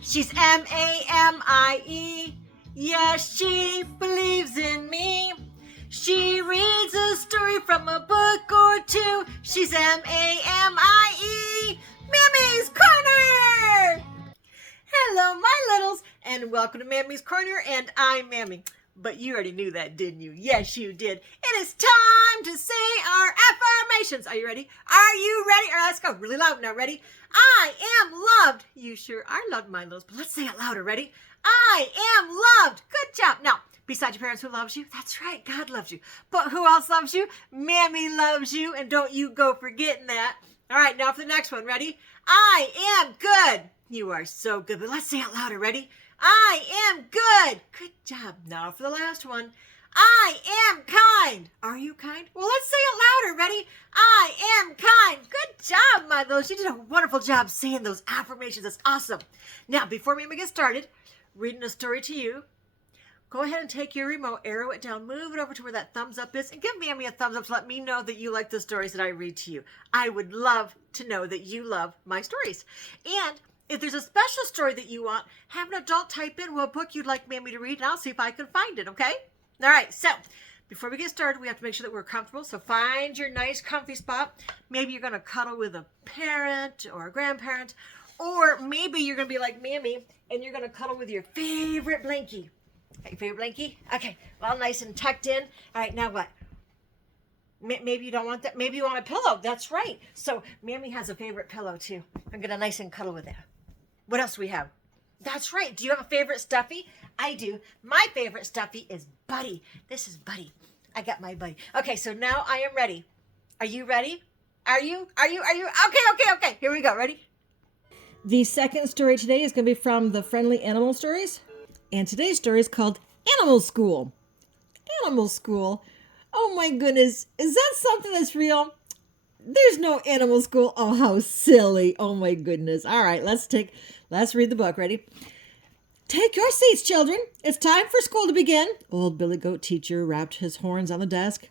She's M-A-M-I-E. Yes, she believes in me. She reads a story from a book or two. She's M-A-M-I-E. Mammy's Corner! Hello, my littles, and welcome to Mammy's Corner, and I'm Mammy. But you already knew that, didn't you? Yes, you did. It is time to say our affirmations. Are you ready? Are you ready? All right, let's go really loud now. Ready? I am loved. You sure are loved, my littles, but let's say it louder. Ready? I am loved. Good job. Now, besides your parents who loves you, that's right, God loves you. But who else loves you? Mammy loves you, and don't you go forgetting that. All right, now for the next one. Ready? I am good. You are so good, but let's say it louder. Ready? I am good. Good job. Now for the last one. I am kind. Are you kind? Well, let's say it louder. Ready? I am kind. Good job, my little. You did a wonderful job saying those affirmations. That's awesome. Now, before we get started, reading a story to you, go ahead and take your remote, arrow it down, move it over to where that thumbs up is, and give Mammy a thumbs up to let me know that you like the stories that I read to you. I would love to know that you love my stories. And if there's a special story that you want, have an adult type in what book you'd like Mammy to read, and I'll see if I can find it, okay? All right, so before we get started, we have to make sure that we're comfortable. So find your nice comfy spot. Maybe you're going to cuddle with a parent or a grandparent, or maybe you're going to be like Mammy and you're going to cuddle with your favorite blankie. Your favorite blankie? Okay, well, nice and tucked in. All right, now what? Maybe you don't want that. Maybe you want a pillow. That's right. So Mammy has a favorite pillow too. I'm going to nice and cuddle with that. What else do we have? That's right. Do you have a favorite stuffy? I do. My favorite stuffy is Buddy. This is Buddy. I got my Buddy. Okay, so now I am ready. Are you ready? Are you? Okay. Here we go. Ready? The second story today is going to be from the Friendly Animal Stories. And today's story is called Animal School. Animal School. Oh my goodness. Is that something that's real? There's no animal school. Oh, how silly. Oh my goodness. All right, let's read the book. Ready? Take your seats, children. It's time for school to begin. Old Billy Goat Teacher rapped his horns on the desk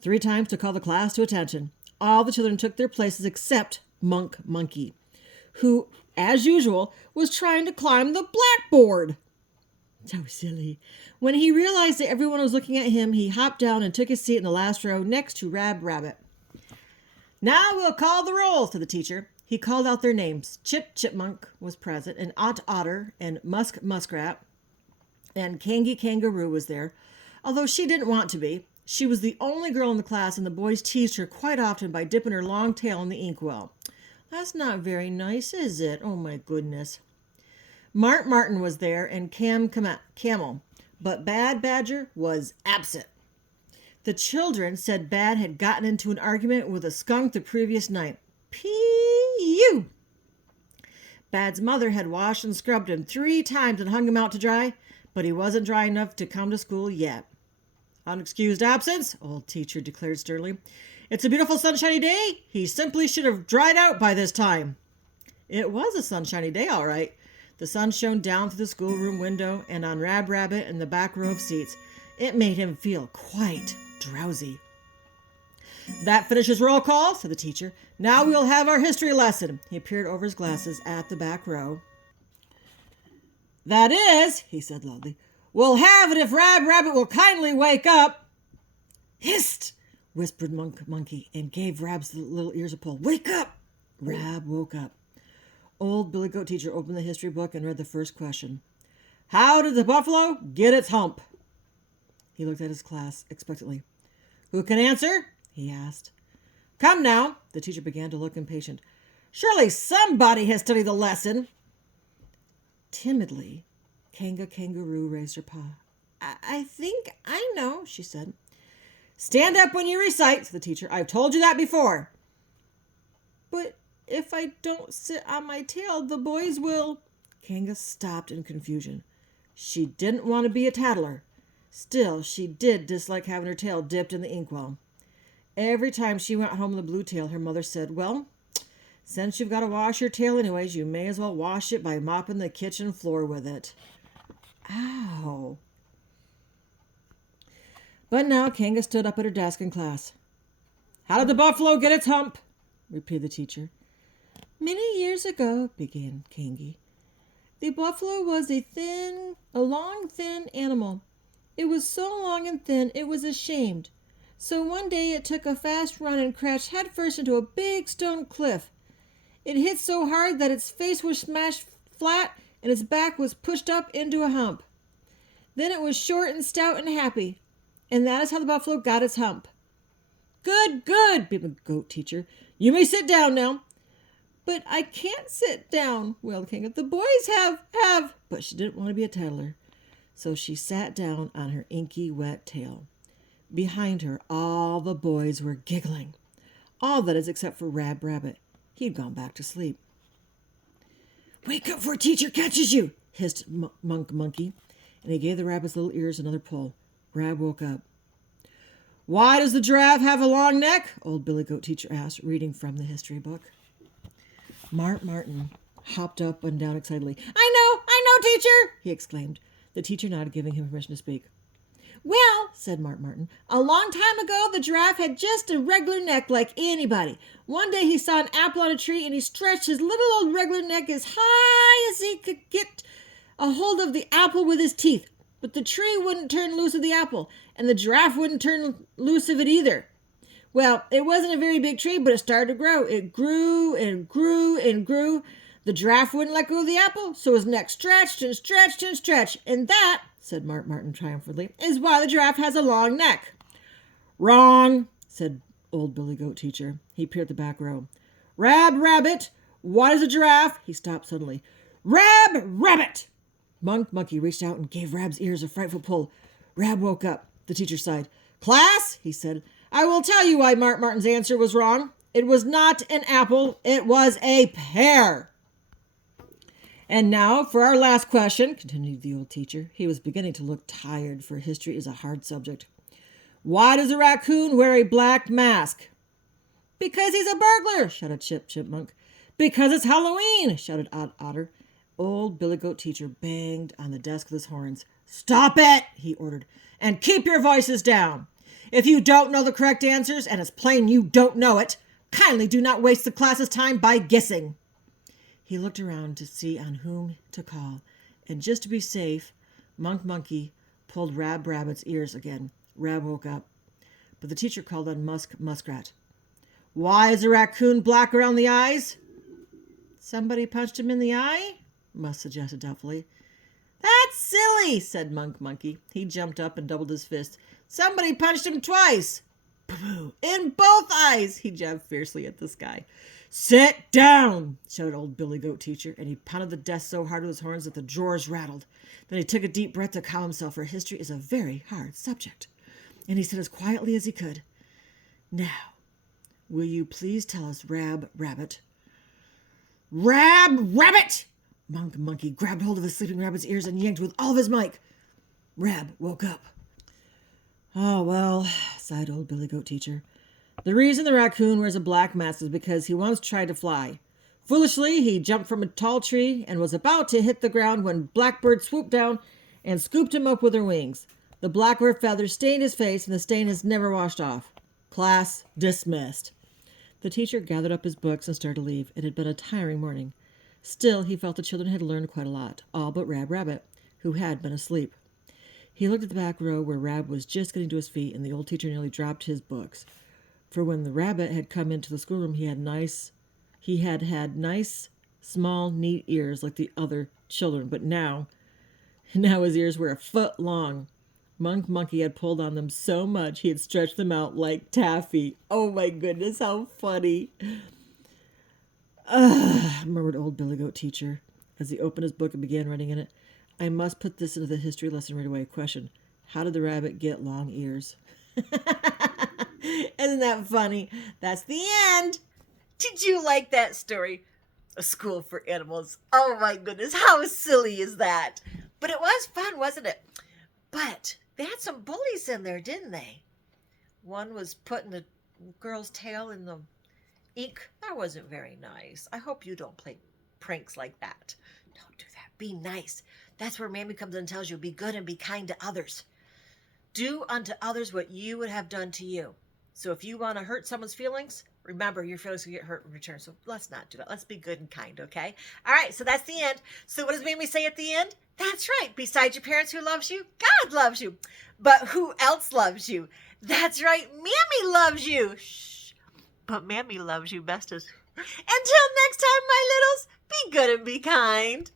3 times to call the class to attention. All the children took their places except Monk Monkey, who, as usual, was trying to climb the blackboard. So silly. When he realized that everyone was looking at him, he hopped down and took his seat in the last row next to Rab Rabbit. Now we'll call the roll, said the teacher. He called out their names. Chip Chipmunk was present, and Ott Otter, and Musk Muskrat, and Kangy Kangaroo was there, although she didn't want to be. She was the only girl in the class, and the boys teased her quite often by dipping her long tail in the inkwell. That's not very nice, is it? Oh, my goodness. Mart Martin was there, and Camel, but Bad Badger was absent. The children said Bad had gotten into an argument with a skunk the previous night. P.U. Bad's mother had washed and scrubbed him 3 times and hung him out to dry, but he wasn't dry enough to come to school yet. Unexcused absence, old teacher declared sternly. It's a beautiful sunshiny day. He simply should have dried out by this time. It was a sunshiny day, all right. The sun shone down through the schoolroom window and on Rab Rabbit in the back row of seats. It made him feel quite drowsy. That finishes roll call, said the teacher. Now we'll have our history lesson. He peered over his glasses at the back row. That is, he said loudly, we'll have it if Rab Rabbit will kindly wake up. Hist, whispered Monkey, and gave Rab's little ears a pull. Wake up! Rab woke up. Old Billy Goat Teacher opened the history book and read the first question. How did the buffalo get its hump? He looked at his class expectantly. Who can answer? He asked. Come now, the teacher began to look impatient. Surely somebody has studied the lesson. Timidly, Kangaroo raised her paw. I think I know, she said. Stand up when you recite, said the teacher. I've told you that before. But if I don't sit on my tail, the boys will... Kanga stopped in confusion. She didn't want to be a tattler. Still, she did dislike having her tail dipped in the inkwell. Every time she went home with a blue tail, her mother said, well, since you've got to wash your tail anyways, you may as well wash it by mopping the kitchen floor with it. Ow. But now Kanga stood up at her desk in class. How did the buffalo get its hump? Repeated the teacher. Many years ago, began Kangi, The buffalo was a long, thin animal. It was so long and thin it was ashamed. So one day it took a fast run and crashed headfirst into a big stone cliff. It hit so hard that its face was smashed flat and its back was pushed up into a hump. Then it was short and stout and happy. And that is how the buffalo got its hump. Good, good, beeped the goat teacher. You may sit down now. But I can't sit down, wailed King. The boys have. But she didn't want to be a tattler. So she sat down on her inky, wet tail. Behind her, all the boys were giggling. All that is except for Rab Rabbit. He'd gone back to sleep. Wake up before teacher catches you, hissed Monk Monkey. And he gave the rabbit's little ears another pull. Rab woke up. Why does the giraffe have a long neck? Old Billy Goat Teacher asked, reading from the history book. Martin hopped up and down excitedly. I know, teacher, he exclaimed. The teacher nodded, giving him permission to speak. Well, said Martin, a long time ago the giraffe had just a regular neck like anybody. One day he saw an apple on a tree and he stretched his little old regular neck as high as he could get a hold of the apple with his teeth. But the tree wouldn't turn loose of the apple, and the giraffe wouldn't turn loose of it either. Well, it wasn't a very big tree, but it started to grow. It grew and grew and grew. The giraffe wouldn't let go of the apple, so his neck stretched and stretched and stretched. And that, said Martin triumphantly, is why the giraffe has a long neck. Wrong, said old Billy Goat Teacher. He appeared at the back row. Rab Rabbit, why does a giraffe? He stopped suddenly. Rab Rabbit! Monk Monkey reached out and gave Rab's ears a frightful pull. Rab woke up. The teacher sighed. Class, he said, I will tell you why Martin's answer was wrong. It was not an apple. It was a pear. And now for our last question, continued the old teacher. He was beginning to look tired, for history is a hard subject. Why does a raccoon wear a black mask? Because he's a burglar, shouted Chipmunk. Because it's Halloween, shouted Otter. Old Billy Goat Teacher banged on the desk with his horns. Stop it, he ordered, and keep your voices down. If you don't know the correct answers, and it's plain you don't know it, kindly do not waste the class's time by guessing. He looked around to see on whom to call, and just to be safe, Monk Monkey pulled Rab Rabbit's ears again. Rab woke up, but the teacher called on Muskrat. Why is a raccoon black around the eyes? Somebody punched him in the eye? Musk suggested doubtfully. That's silly, said Monk Monkey. He jumped up and doubled his fist. Somebody punched him twice. Pooh, in both eyes, he jabbed fiercely at the sky. Sit down, shouted old Billy Goat Teacher, and he pounded the desk so hard with his horns that the drawers rattled. Then he took a deep breath to calm himself, for history is a very hard subject. And he said as quietly as he could, Now, will you please tell us, Rab Rabbit? Rab Rabbit! Monk Monkey grabbed hold of the sleeping rabbit's ears and yanked with all of his might. Rab woke up. Oh, well, sighed old Billy Goat Teacher. The reason the raccoon wears a black mask is because he once tried to fly. Foolishly, he jumped from a tall tree and was about to hit the ground when Blackbird swooped down and scooped him up with her wings. The blackbird feathers stained his face, and the stain has never washed off. Class dismissed. The teacher gathered up his books and started to leave. It had been a tiring morning. Still, he felt the children had learned quite a lot, all but Rab Rabbit, who had been asleep. He looked at the back row where Rab was just getting to his feet, and the old teacher nearly dropped his books. For when the rabbit had come into the schoolroom, he had had nice, small, neat ears like the other children, but now his ears were a foot long. Monk Monkey had pulled on them so much he had stretched them out like taffy. Oh my goodness, how funny. Murmured old Billy Goat Teacher as he opened his book and began writing in it. I must put this into the history lesson right away. Question: how did the rabbit get long ears? Isn't that funny? That's the end. Did you like that story? A school for animals. Oh my goodness, how silly is that? But it was fun, wasn't it? But they had some bullies in there, didn't they? One was putting the girl's tail in the ink. That wasn't very nice. I hope you don't play pranks like that. Don't do that. Be nice. That's where Mammy comes in and tells you be good and be kind to others. Do unto others what you would have done to you. So if you want to hurt someone's feelings remember, your feelings will get hurt in return. So let's not do that. Let's be good and kind, okay? All right, so that's the end. So what does Mammy say at the end? That's right. Besides your parents who loves you, God loves you. But who else loves you? That's right. Mammy loves you. Shh. But Mammy loves you bestest. Until next time, my littles, be good and be kind.